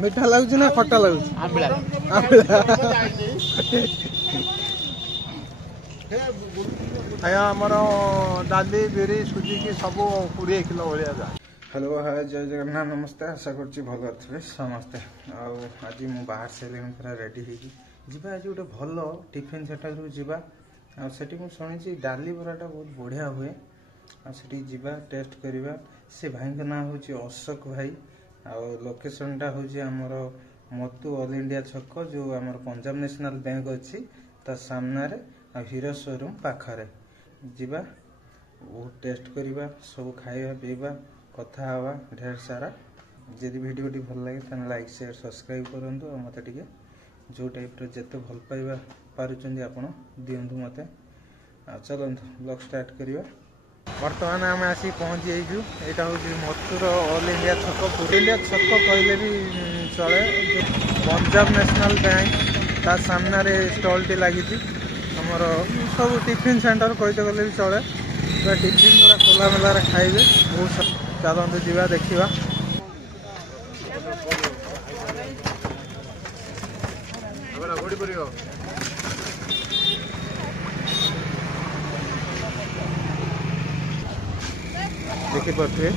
मीठा लगुच ना खट्टा लगुच आमर डाली बिरी सुजिकी सब 20 किलो भाया जा। हेलो हाय जय जगन्नाथ नमस्ते आशा करुच्ची भल थे समस्ते आज मु बाहर से पूरा रेडी होगा आज गोटे भल टिफिन सेटर जावा आठी शुणी डाली बराटा बहुत बढ़िया हुए आठी जा टेस्ट करवा से भाई का ना हूँ अशोक भाई लोकेशनटा हूँ आमर मत्तु ऑल इंडिया छक जो आम पंजाब नेशनल बैंक अच्छी ता सामने हीरो शोरूम पाखरे जीवा वो टेस्ट करवा सब खाଇବା पीवा कथा हवा ढेर सारा जदि वीडियो भल लगे तो लाइक शेयर सब्सक्राइब करूँ और मत टे जो टाइप जिते भल पाइबा पारुचंदी आपण दिंतु मत चलतु ब्लॉग स्टार्ट करवा। बर्तमान आम आसी पहुँची जाइजु यहाँ हूँ मत्तुर ऑल इंडिया छक ऑल इंडिया छक कहले भी चले पंजाब नेशनल बैंक ता सामने स्टॉल टी लगी आमर सब टिफिन सेंटर कहते गले भी चले टिफिन पूरा खोला मेलार खाइबे बहुत चलते जावा देखा देखिपे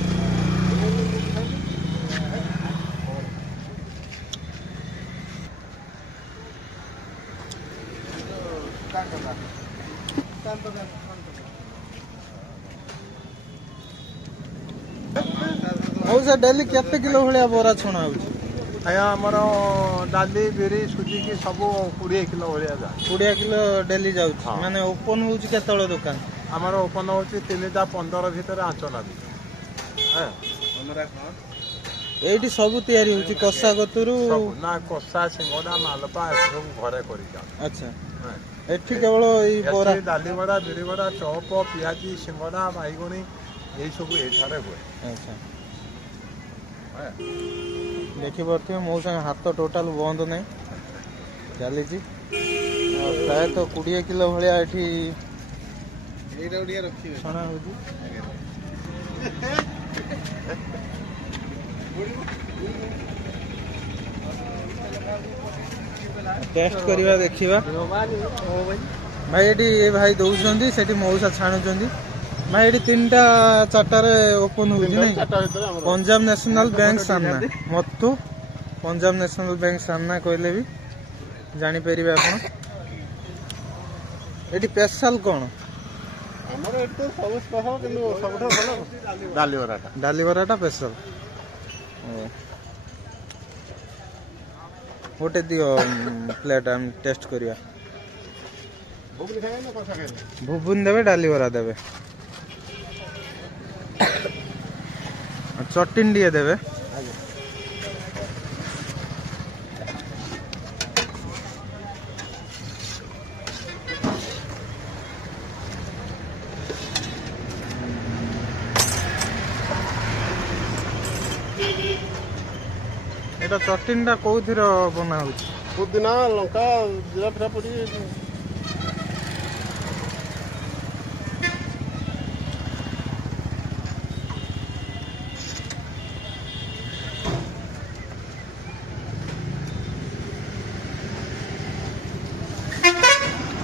डेली केते किलो भाया बोरा छुणा आमर डाली बिरी सुजिकी सब 20 किलो भाया जा। 20 किलो डेली जाऊ माने ओपन हो केतळे दुकान आमर ओपन हो 3:15 भितर आंच लागी एठी सब तैयारी होची कसा गतुरु ना कसा सिंगड़ा मालपा सब घरे करी जा। अच्छा एठी केवल ई बोरा डाली बड़ा बिरी बड़ा चौप पियाजी सिंगड़ा बाईगणी यही सब एठारे हुए। अच्छा देखी पारे मो संग हाथ टोटाल बंद नहीं चली प्राय तो 20 किलो भाया छणा हो टेस्ट करवा देखा भाई ये भाई दौरान से मऊसा छाणुंट भाई ये 3टा 4टार ओपन हो पंजाब नेशनल बैंक सामना मत्तु पंजाब नेशनल बैंक सामना कहले भी जापर आप स्पेशल कौन डाली बराटा स्पेशल गोटे दियो प्लेट हम टेस्ट करिया भुबुन देवे डाली बरा देवे चटनी दिए देवे एटा चटनीटा कौथि बना हो पुदीना लंका जीरा फिरा पड़ी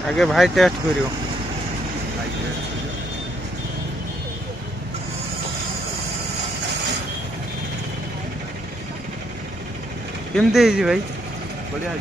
आगे भाई टेस्ट करियो केमती है भाई बढ़िया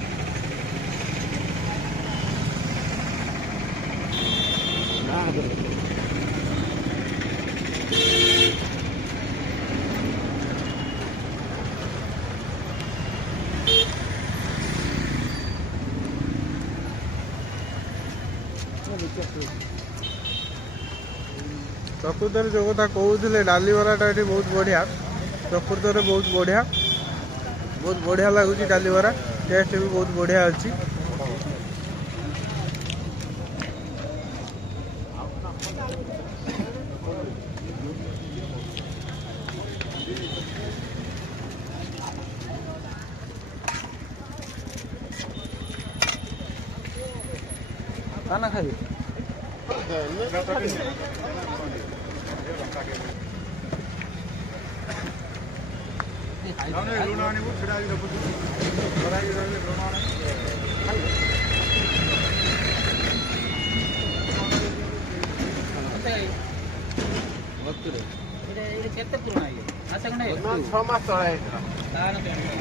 प्रकृत जो कथा कहते डाली बराटा ये बहुत बढ़िया प्रकृत में बहुत बढ़िया लगुच डाली बरा टेस्ट भी बहुत बढ़िया अच्छी खाना खाई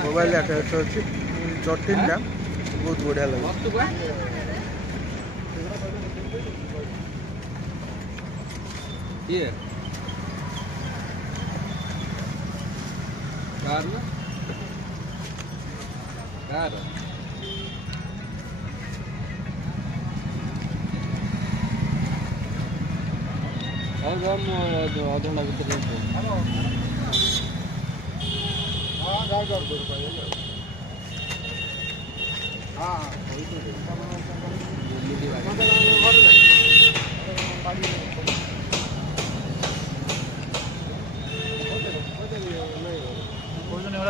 मोबाइल टेस्ट अच्छी चटनी बहुत बढ़िया लगे ये कार ना कार और हम अधूरा भीतर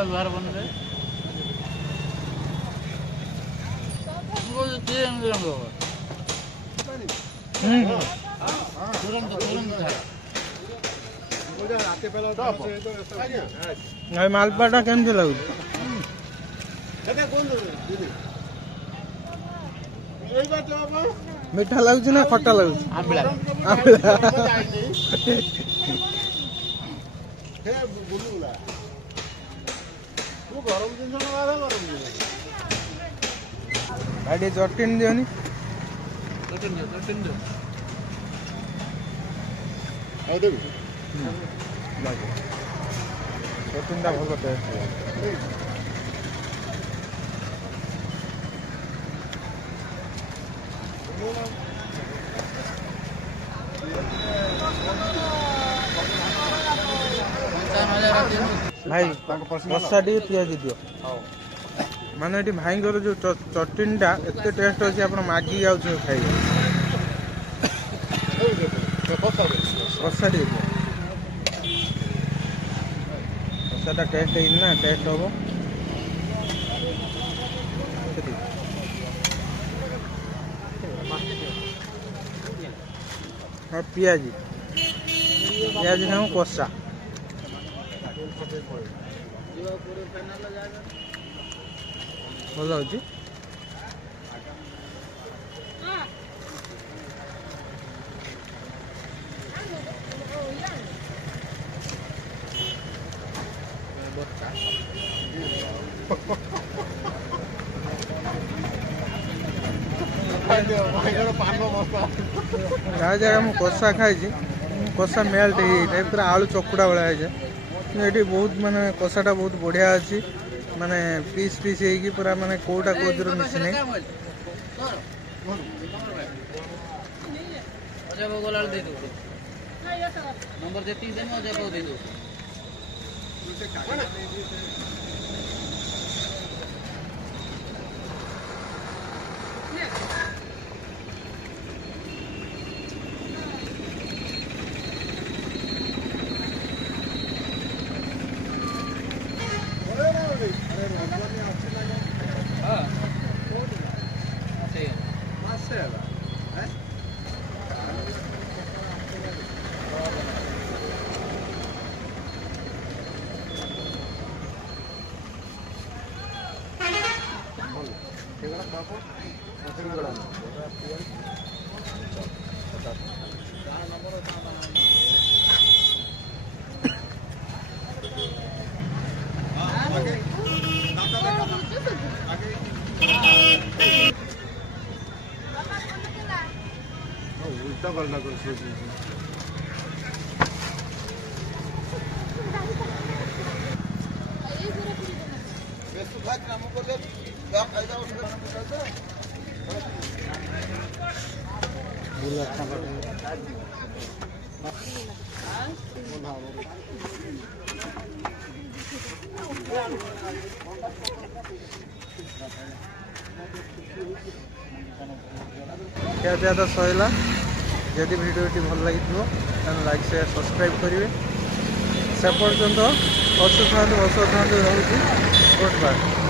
व्यवहार बन रहे मालपाटा केमती लगुच मीठा लगुच ना खट्टा लगुच भाई चटनी दियोनी चटनी भल टेस्ट भाई कषा टी पिज दियो माने भाई जो चटनीटा एत टेस्ट अच्छे आप मागिक आउ खाइबे कषा टी कषाटा टेस्ट ना टेस्ट हम हाँ पियाजी पियाजी खाऊ कषा भल अच्छी जगह मुझे कषा खाई कषा मेल्ट पूरा आलू चकुड़ा भाया है ये बहुत माने कषाटा बहुत बढ़िया अच्छी माने पीस पीस होगी पूरा माने कोटा कोदर मिसी नहीं नंबर जेती देम अजय बाबू दे दो उल्टा पलटा कर क्या तो सैला जदि भिडियो भल लगी लाइक शेयर सब्सक्राइब करेंगे से पर्यटन हसु था रोचे गुड बाय।